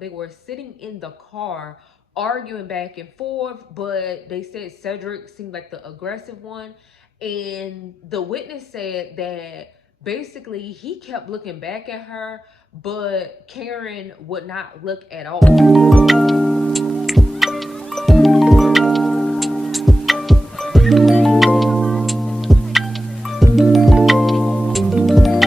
They were sitting in the car arguing back and forth, but they said Cedric seemed like the aggressive one. And the witness said that basically he kept looking back at her, but Karen would not look at all.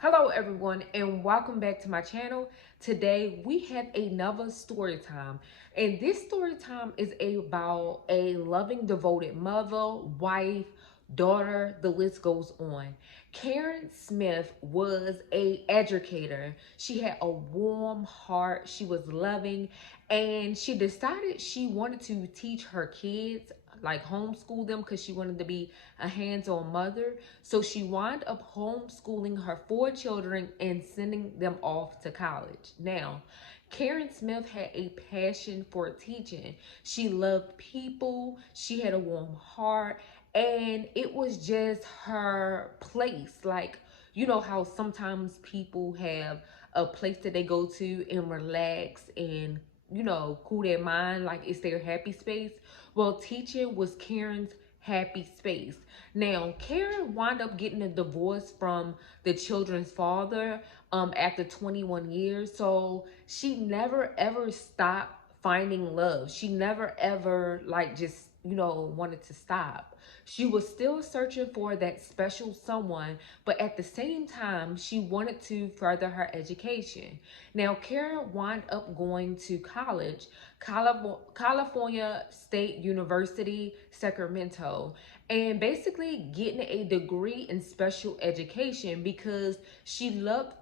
Hello everyone and welcome back to my channel. Today we have another story time, and this story time is about a loving, devoted mother, wife, daughter, the list goes on. Karen Smith was a educator. She had a warm heart, she was loving, and she decided she wanted to teach her kids, like homeschool them, because she wanted to be a hands-on mother. So she wound up homeschooling her 4 children and sending them off to college. Now, Karen Smith had a passion for teaching. She loved people, she had a warm heart, and it was just her place. Like, you know how sometimes people have a place that they go to and relax and, you know, cool their mind, like it's their happy space. Well, teaching was Karen's happy space. Now, Karen wound up getting a divorce from the children's father after 21 years. So she never ever stopped finding love. She never ever like just, you know, wanted to stop. She was still searching for that special someone, but at the same time, she wanted to further her education. Now, Karen wound up going to college, California State University, Sacramento, and basically getting a degree in special education because she loved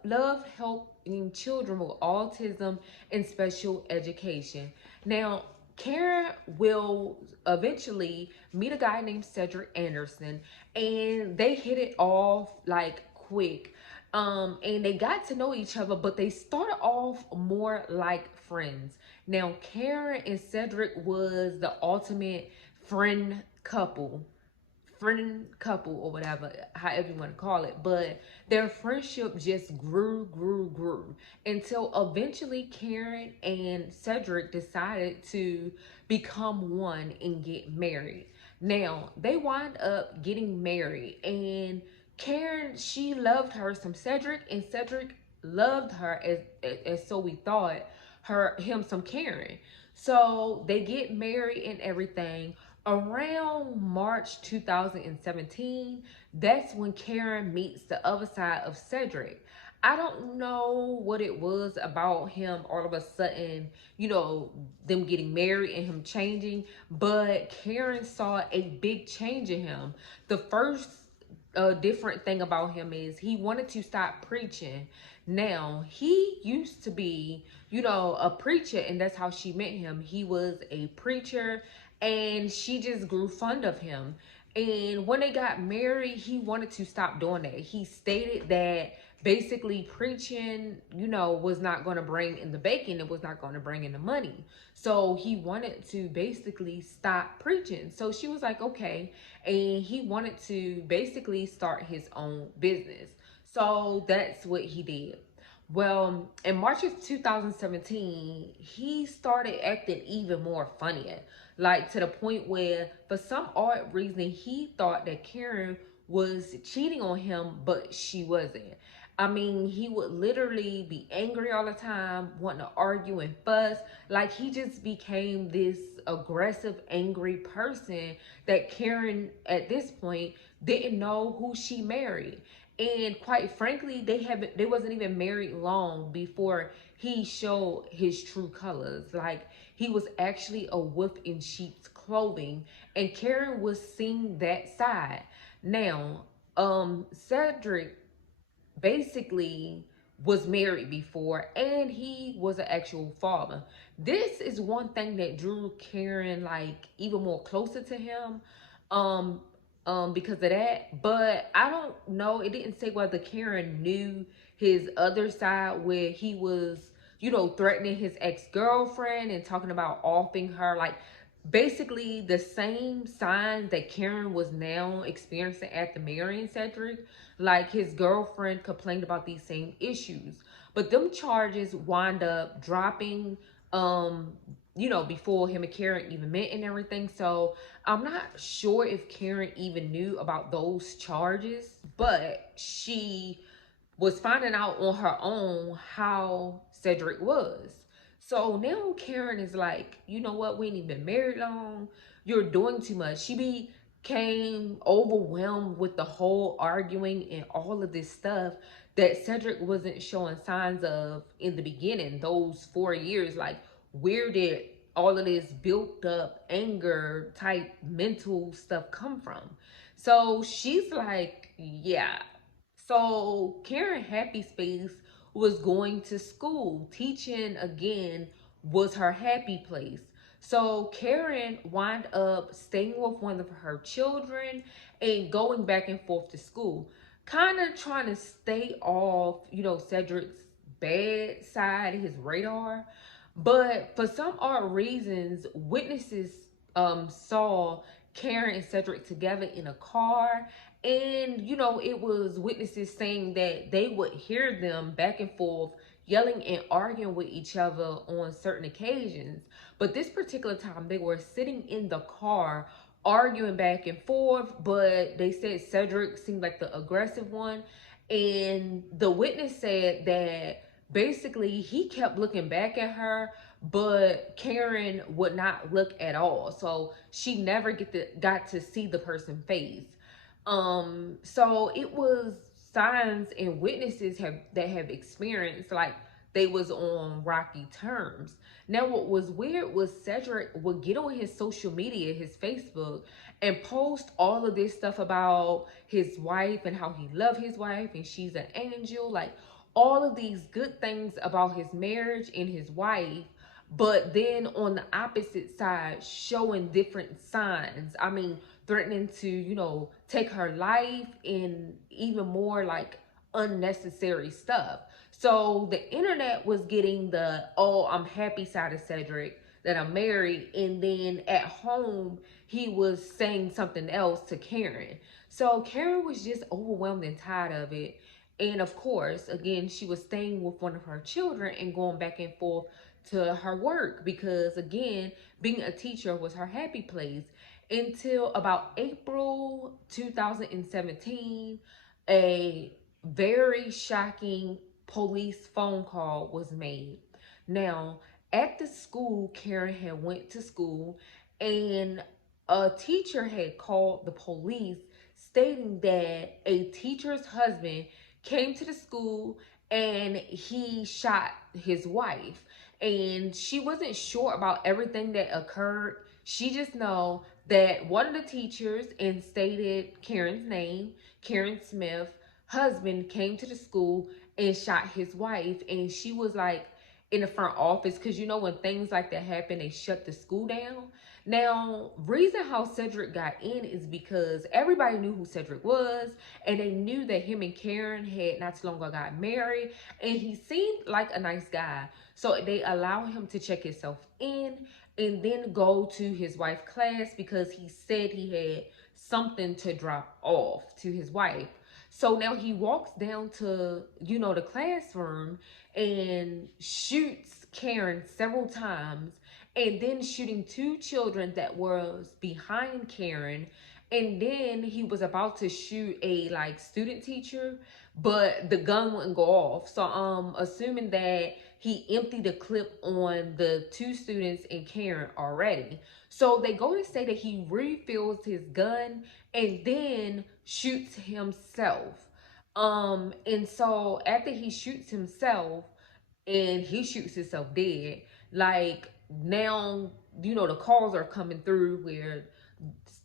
helping children with autism and special education. Now, Karen will eventually meet a guy named Cedric Anderson, and they hit it off like quick. And they got to know each other, but they started off more like friends. Now, Karen and Cedric was the ultimate friend couple or whatever, however you want to call it. But their friendship just grew until eventually Karen and Cedric decided to become one and get married. Now, they wind up getting married, and Karen, she loved her some Cedric, and Cedric loved her as so we thought, him some Karen. So they get married and everything. Around March 2017, that's when Karen meets the other side of Cedric. I don't know what it was about him all of a sudden, you know, them getting married and him changing, but Karen saw a big change in him. The first different thing about him is he wanted to stop preaching. Now, he used to be, you know, a preacher, and that's how she met him. He was a preacher, and she just grew fond of him. And when they got married, he wanted to stop doing that. He stated that basically preaching, you know, was not going to bring in the bacon, it was not going to bring in the money. So he wanted to basically stop preaching. So she was like, okay. And he wanted to basically start his own business. So that's what he did. Well, in March of 2017, he started acting even more funnier. Like to the point where, for some odd reason, he thought that Karen was cheating on him, but she wasn't. I mean, he would literally be angry all the time, wanting to argue and fuss. Like, he just became this aggressive, angry person that Karen, at this point, didn't know who she married. And quite frankly, they wasn't even married long before he showed his true colors. Like, he was actually a wolf in sheep's clothing, and Karen was seeing that side. Now, Cedric basically was married before, and he was an actual father. This is one thing that drew Karen like even more closer to him, um because of that. But I don't know, it didn't say whether Karen knew his other side, where he was, you know, threatening his ex-girlfriend and talking about offing her, like basically the same signs that Karen was now experiencing after marrying Cedric. Like, his girlfriend complained about these same issues, but them charges wind up dropping um, before him and Karen even met and everything. So I'm not sure if Karen even knew about those charges, but she was finding out on her own how Cedric was. So now Karen is like, you know what? We ain't even been married long. You're doing too much. She became overwhelmed with the whole arguing and all of this stuff that Cedric wasn't showing signs of in the beginning, those 4 years. Like, where did all of this built up anger type mental stuff come from? So she's like, yeah. So Karen Happy Space was going to school. Teaching again was her happy place. So Karen wound up staying with one of her children and going back and forth to school. Kind of trying to stay off, Cedric's bad side, his radar. But for some odd reasons, witnesses saw Karen and Cedric together in a car. And, it was witnesses saying that they would hear them back and forth yelling and arguing with each other on certain occasions. But this particular time, they were sitting in the car arguing back and forth, but they said Cedric seemed like the aggressive one. And the witness said that basically he kept looking back at her, but Karen would not look at all. So she never got to see the person face. So it was signs and witnesses that have experienced like they was on rocky terms. Now, what was weird was Cedric would get on his social media, his Facebook, and post all of this stuff about his wife and how he loved his wife and she's an angel, like all of these good things about his marriage and his wife. But then on the opposite side, showing different signs. I mean, threatening to, take her life and even more like unnecessary stuff. So the internet was getting the, oh, I'm happy side of Cedric, that I'm married. And then at home, he was saying something else to Karen. So Karen was just overwhelmed and tired of it. And of course, again, she was staying with one of her children and going back and forth to her work because, again, being a teacher was her happy place until about April 2017. A very shocking police phone call was made. Now, at the school, Karen had went to school and a teacher had called the police stating that a teacher's husband came to the school and he shot his wife. And she wasn't sure about everything that occurred. She just know that one of the teachers, and stated Karen's name, Karen Smith, husband came to the school and shot his wife. And she was like in the front office because when things like that happen, they shut the school down. Now, reason how Cedric got in is because everybody knew who Cedric was, and they knew that him and Karen had not too long ago got married, and he seemed like a nice guy. So they allow him to check himself in and then go to his wife's class because he said he had something to drop off to his wife. So now he walks down to, the classroom and shoots Karen several times, and then shooting two children that was behind Karen. And then he was about to shoot a like student teacher, but the gun wouldn't go off. So assuming that he emptied the clip on the two students and Karen already. So they go to say that he refills his gun and then shoots himself. And so after he shoots himself and he shoots himself dead, like now, the calls are coming through where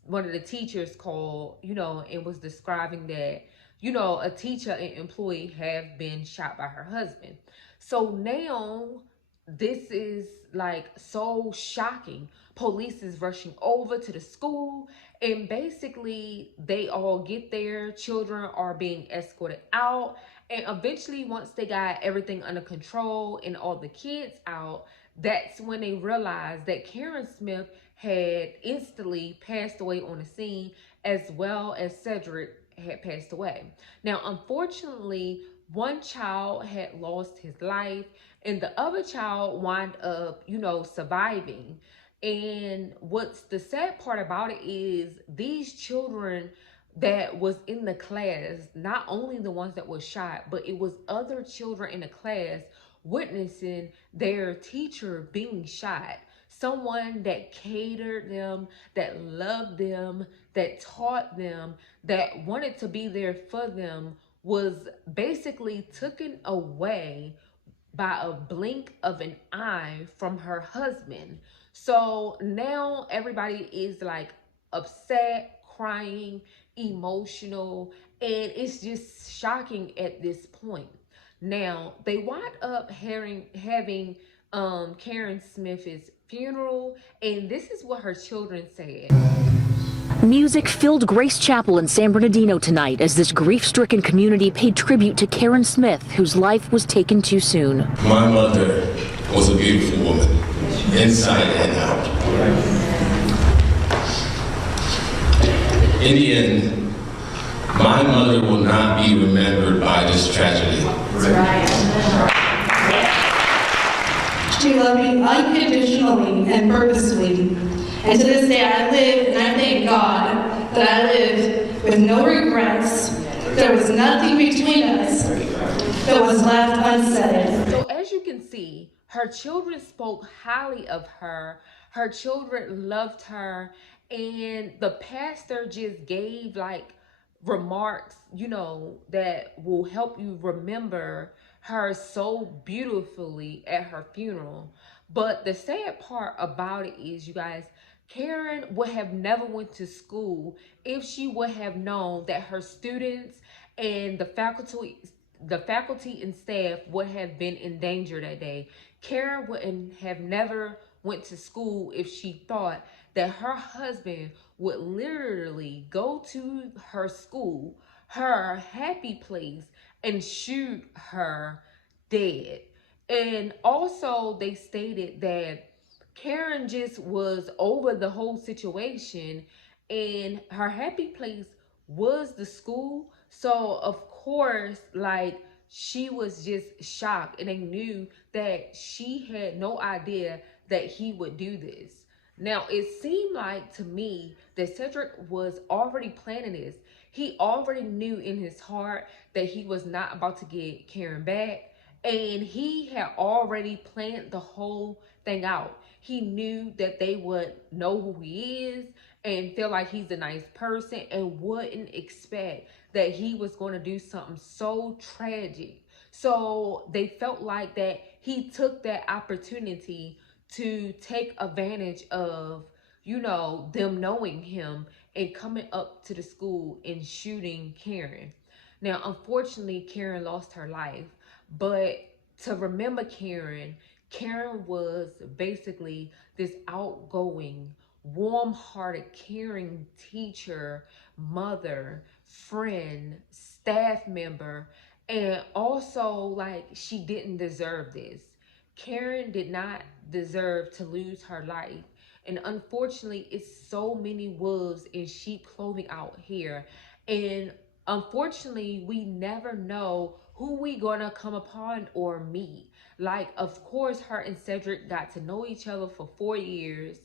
one of the teachers called, and was describing that, a teacher and employee have been shot by her husband. So now this is like so shocking. Police is rushing over to the school, and basically they all get there. Children are being escorted out, and eventually once they got everything under control and all the kids out, that's when they realized that Karen Smith had instantly passed away on the scene, as well as Cedric had passed away. Now, unfortunately, one child had lost his life, and the other child wound up, you know, surviving. And what's the sad part about it is these children that was in the class, not only the ones that was shot, but it was other children in the class witnessing their teacher being shot. Someone that catered them, that loved them, that taught them, that wanted to be there for them was basically taken away by a blink of an eye from her husband. So now everybody is like upset, crying, emotional, and it's just shocking at this point. Now they wind up having Karen Smith's funeral, and this is what her children said. Music filled Grace Chapel in San Bernardino tonight as this grief-stricken community paid tribute to Karen Smith, whose life was taken too soon. My mother was a beautiful woman, inside and out. In the end, my mother will not be remembered by this tragedy. She loved me unconditionally and purposefully. And to this day, I live and I thank God that I lived with no regrets. There was nothing between us that was left unsaid. So as you can see, her children spoke highly of her. Her children loved her. And the pastor just gave like remarks, you know, that will help you remember her so beautifully at her funeral. But the sad part about it is, you guys, Karen would have never went to school if she would have known that her students and the faculty and staff would have been in danger that day. Karen wouldn't have never went to school if she thought that her husband would literally go to her school, her happy place, and shoot her dead. And also they stated that Karen just was over the whole situation, and her happy place was the school. So of course, like, she was just shocked, and they knew that she had no idea that he would do this. Now, it seemed like to me that Cedric was already planning this. He already knew in his heart that he was not about to get Karen back, and he had already planned the whole thing out. He knew that they would know who he is and feel like he's a nice person and wouldn't expect that he was going to do something so tragic. So they felt like that he took that opportunity to take advantage of, you know, them knowing him and coming up to the school and shooting Karen. Now, unfortunately, Karen lost her life, but to remember Karen, Karen was basically this outgoing, warm-hearted, caring teacher, mother, friend, staff member, and also, like, she didn't deserve this. Karen did not deserve to lose her life. And unfortunately, it's so many wolves in sheep clothing out here. And unfortunately, we never know who we gonna come upon or meet. Like, of course, her and Cedric got to know each other for 4 years,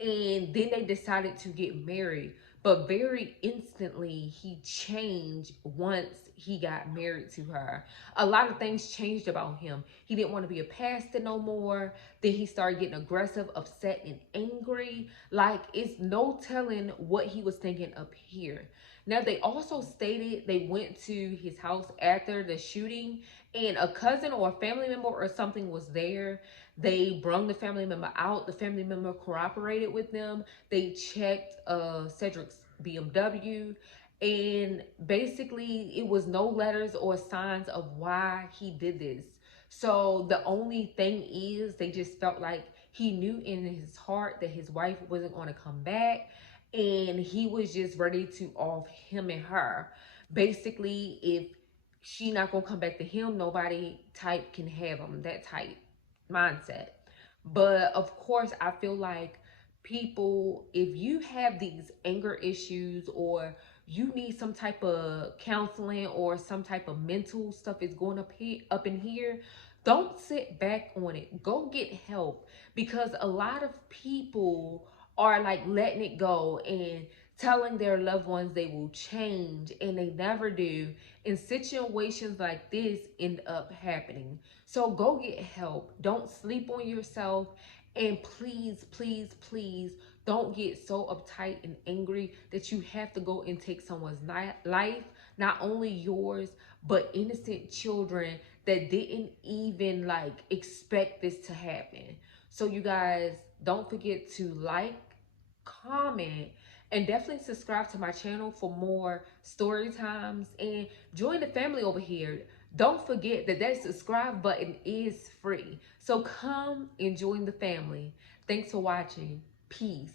and then they decided to get married. But very instantly, he changed once he got married to her. A lot of things changed about him. He didn't want to be a pastor no more. Then he started getting aggressive, upset, and angry. Like, it's no telling what he was thinking up here. Now, they also stated they went to his house after the shooting, and a cousin or a family member or something was there. They brung the family member out. The family member cooperated with them. They checked Cedric's BMW, and basically it was no letters or signs of why he did this. So the only thing is, they just felt like he knew in his heart that his wife wasn't going to come back, and he was just ready to off him and her. Basically, if she not gonna come back to him, nobody type can have him. That type mindset. But of course, I feel like people, if you have these anger issues, or you need some type of counseling or some type of mental stuff is going up in here, Don't sit back on it. Go get help, because a lot of people are like letting it go and telling their loved ones they will change, and they never do. And situations like this end up happening. So go get help. Don't sleep on yourself. And please, please, please don't get so uptight and angry that you have to go and take someone's life, not only yours, but innocent children that didn't even like expect this to happen. So you guys, don't forget to like, comment, and definitely subscribe to my channel for more story times, and join the family over here. Don't forget that that subscribe button is free. So come and join the family. Thanks for watching. Peace.